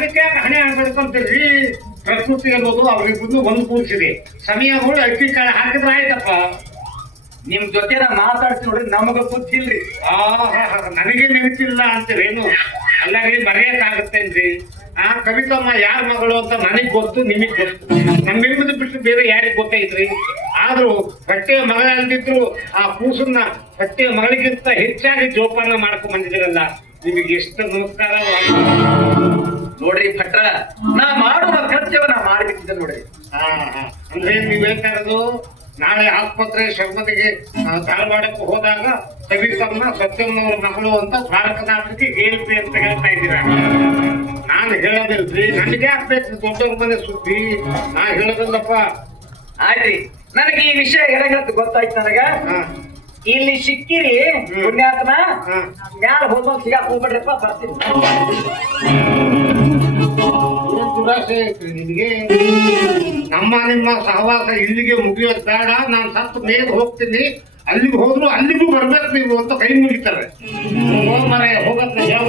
ಅದಕ್ಕೆ ಹಣೆ ಆಗ್ಬೇಕಂತೀರಿ ಪ್ರಕೃತಿ ಅನ್ನೋದು ಅವ್ರಿಗೂ ಒಂದು ಕೂರಿಸಿದೆ. ಸಮಯಗಳು ಅಕ್ಕಿ ಕಾಳು ಹಾಕಿದ್ರೆ ಆಯ್ತಪ್ಪ. ನಿಮ್ ಜೊತೆ ಮಾತಾಡ್ತಿ ಮಾತಾಡ್ತೀನಿ ನೋಡ್ರಿ ನಮಗ ಇಲ್ರಿ. ಆಹಾ, ನನಗೆ ನೆನಪಿಲ್ಲ ಅಂತೀರೇನು ಅಲ್ಲಾಗ್ಲಿ ಮರೆಯಕ್ಕಾಗತ್ತೇನ್ರಿ ಆ ಕವಿತಮ್ಮ ಯಾರ ಮಗಳು ಅಂತ ನನಗ್ ಗೊತ್ತು ನಿಮಗ್ ಗೊತ್ತು. ನಮ್ಮಿಬ್ಬರು ಬಿಟ್ಟು ಬೇರೆ ಯಾರಿಗ್ ಗೊತ್ತೈತ್ರಿ ಆದ್ರೂ ಹೊಟ್ಟೆಯ ಮಗಳ ಆ ಕೂಸನ್ನ ಹೊಟ್ಟೆಯ ಮಗಳಿಗಿಂತ ಹೆಚ್ಚಾಗಿ ಜೋಪಾನ ಮಾಡ್ಕೊಂಡ್ ಬಂದಿದ್ರಲ್ಲ ನಿಮಗೆ ಎಷ್ಟು ನಮಸ್ಕಾರ ನೋಡ್ರಿ ಭಟ್ರ ನಾ ಮಾಡುವ ಕರ್ತವ್ಯ ನಾ ಮಾಡ್ಬಿಟ್ಟಿದ್ದೆ ನೋಡ್ರಿ ಅಂದ್ರೆ ನೀವು ನಾಳೆ ಆಸ್ಪತ್ರೆ ಶರ್ಮತಿಗೆ ಧಾರವಾಡಕ್ಕೆ ಹೋದಾಗ ಸವಿತಮ್ಮ ಸತ್ಯಮ್ಮನವ್ರ ಮಗಳು ಅಂತ ಭಾರತನಾಥಕ್ಕೆ ಹೇಳ್ತಿ ಅಂತ ಹೇಳ್ತಾ ಇದ್ದೀರಾ? ನಾನು ಹೇಳೋದಿಲ್ರಿ ನನಗೆ ಆಗ್ಬೇಕು ದೊಡ್ಡವ್ರ ಮನೆ ಸುದ್ದಿ. ನಾ ಹೇಳೋದಿಲ್ಲಪ್ಪ. ಆಯ್ತ್ರಿ. ನನಗೆ ಈ ವಿಷಯ ಹೇಳಂಗಂತ ಗೊತ್ತಾಯ್ತು ನನಗ. ಇಲ್ಲಿ ಸಿಕ್ಕಿರಿ ಪುಣ್ಯಾತ್ಮ. ಯಾರು ಮ್ಯಾಲ ಹೋದ್ಮೇಲೆ ಸಿಗಾಕ್ ಹೋಗ್ಬೇಡ್ರಪ್ಪ ಬರ್ತೀನಿ. ನಮ್ಮ ನಿಮ್ಮ ಸಹವಾಸ ಇಲ್ಲಿಗೆ ಮುಗಿಯೋದು ಬೇಡ. ನಾನು ಸತ್ತು ಮೇಲೆ ಹೋಗ್ತೀನಿ. ಅಲ್ಲಿಗೆ ಹೋದ್ರು ಅಲ್ಲಿಗೂ ಬರ್ಬೇಕು ನೀವು ಅಂತ ಕೈ ಮುಗಿತಾರೆ. ಹೋಗ್ತಾರೆ ಹೋಗತ್ತೆ. ಯಾವ